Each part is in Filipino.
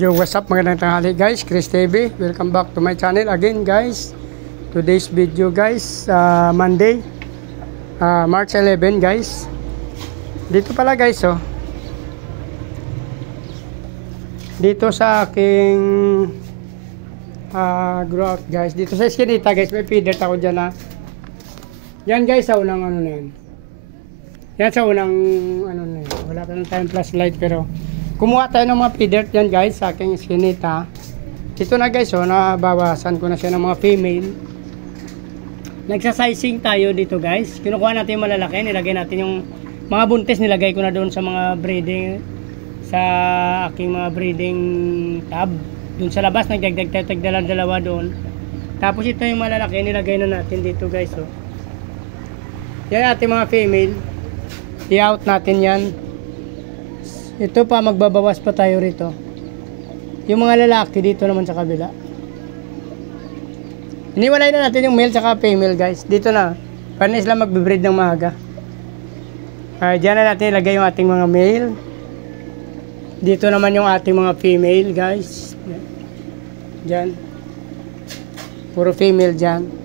Yo, what's up, magandang tanghali guys, Chris TV. Welcome back to my channel again guys. Today's video guys, Monday, March 11 guys. Dito pala guys, oh. Dito sa aking grow out guys. Dito sa eskinita guys, may feeder ako dyan na. Yan guys, sa unang ano na yan. Yan sa unang ano na yan. Wala pa ng time flashlight pero kumuha tayo ng mga feeder yan guys sa aking eskinita. Ito na guys, oh, nabawasan ko na siya ng mga female. Nagsasizing tayo dito guys. Kinukuha natin yung malalaki, nilagay natin yung mga buntis, nilagay ko na doon sa mga breeding, sa aking mga breeding tub. Doon sa labas, nagdagdag tayo tagdala-dalawa doon. Tapos ito yung malalaki, nilagay na natin dito guys. Oh. Yan ating mga female. I-out natin yan. Ito pa, magbabawas pa tayo rito. Yung mga lalaki dito naman sa kabila. Iniwalay na natin yung male saka female guys. Dito na. Para na sila magbe-breed ng maaga. Diyan na natin ilagay yung ating mga male. Dito naman yung ating mga female guys. Diyan. Puro female diyan.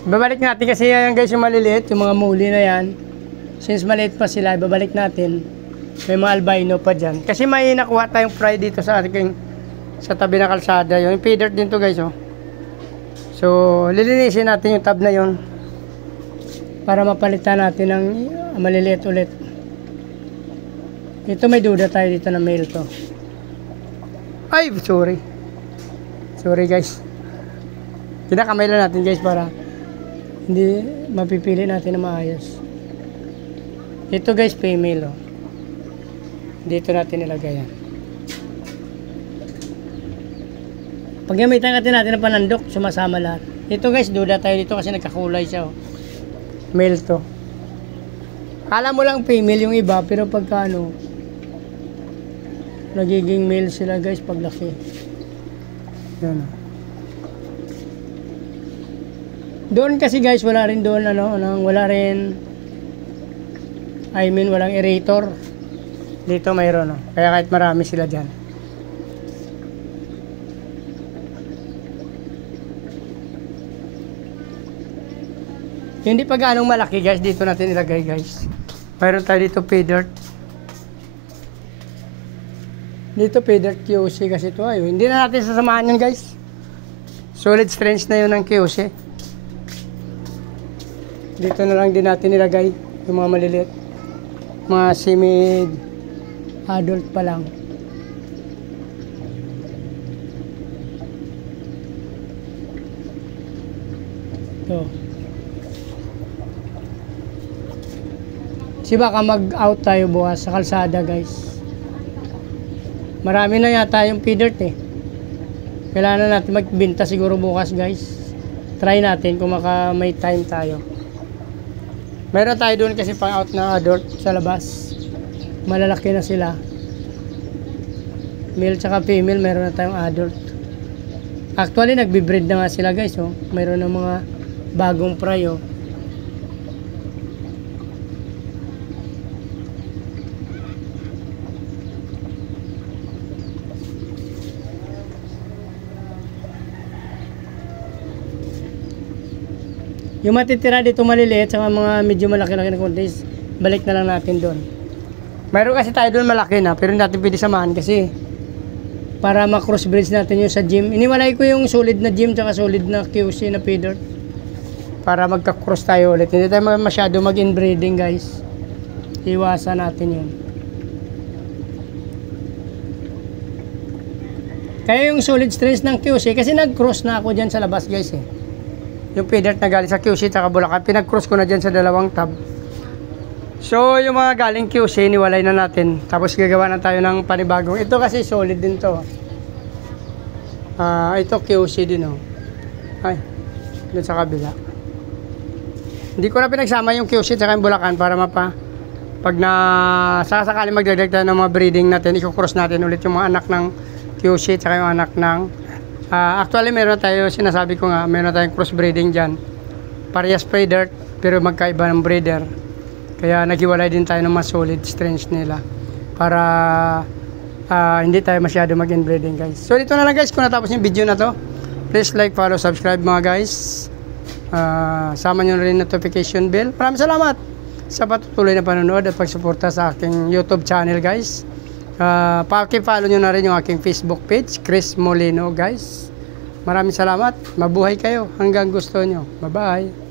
Babalik natin kasi yan guys yung maliliit, yung mga muli na yan. Since maliit pa sila, babalik natin. May mga albino pa dyan. Kasi may nakuha tayong fry dito sa ating sa tabi ng kalsada. Yung feeder din to guys, oh. So, lilinisin natin yung tab na yon para mapalitan natin ng maliliit ulit. Ito may duda tayo dito na male to. Ay, sorry. Sorry guys. Kinakamay lang natin guys para hindi mapipili natin na maayos. Ito guys, female, oh. Dito natin nilagay yan. Pag gamitan natin ng panandok, sumasama lahat. Ito guys, duda tayo dito kasi nagkakulay siya, oh. Male to. Kala mo lang female yung iba, pero pagka ano, nagiging male sila guys paglaki. Yan, oh. Doon kasi guys, wala rin doon wala rin, walang aerator. Dito mayroon, no? Kaya kahit marami sila dyan. Yung hindi pa ganong malaki guys, dito natin ilagay guys. Mayroon tayo dito feeder. Dito feeder QC kasi ito ay. Hindi na natin sasamahan yun guys. Solid strange na yun ng QC. Dito na lang din natin nilagay yung mga maliliit. Mga semi-adult pa lang. Ito. Kasi baka mag-out tayo bukas sa kalsada guys. Marami na yata yung feeder eh. Kailangan natin magbenta siguro bukas guys. Try natin kung may time tayo. Meron tayo doon kasi pang out na adult sa labas. Malalaki na sila. Male tsaka female, meron na tayong adult. Actually, nagbe-breed na nga sila guys, oh. Meron na mga bagong fry, oh. Yung matitira dito maliliit sa mga medyo malaki-laki na kontis, balik na lang natin doon. Mayroon kasi tayo doon malaki na, pero hindi natin pwede samahan kasi para ma-crossbreed natin yung sa gym. Iniwalay ko yung solid na gym tsaka solid na QC na feeder para magka-cross tayo ulit. Hindi tayo masyado mag-inbreeding guys. Iwasan natin yun. Kaya yung solid strange ng QC, kasi nag-cross na ako dyan sa labas guys eh. Yung feeder na galing sa QC at Bulacan, pinag-cross ko na dyan sa dalawang tab. So yung mga galing QC, niwalay na natin. Tapos gagawa na tayo ng panibagong. Ito kasi solid din to. Ito QC din, oh. Ay, dun sa kabila. Hindi ko na pinagsama yung QC at yung Bulacan para pag sakasakali magdagdag tayo ng mga breeding natin, i-cross natin ulit yung mga anak ng QC at yung anak ng actually meron tayo, sinasabi ko nga, meron tayong crossbreeding dyan. Parehas breeder, pero magkaiba ng breeder. Kaya naghiwalay din tayo ng mas solid strains nila para hindi tayo masyado mag-inbreeding guys. So dito na lang guys, kung natapos yung video na to, please like, follow, subscribe mga guys. Sama nyo na rin notification bell. Maraming salamat sa patutuloy na panonood at pagsuporta sa aking YouTube channel guys. Paki-follow nyo na rin yung aking Facebook page, Chris Molino guys. Maraming salamat. Mabuhay kayo hanggang gusto nyo. Bye-bye.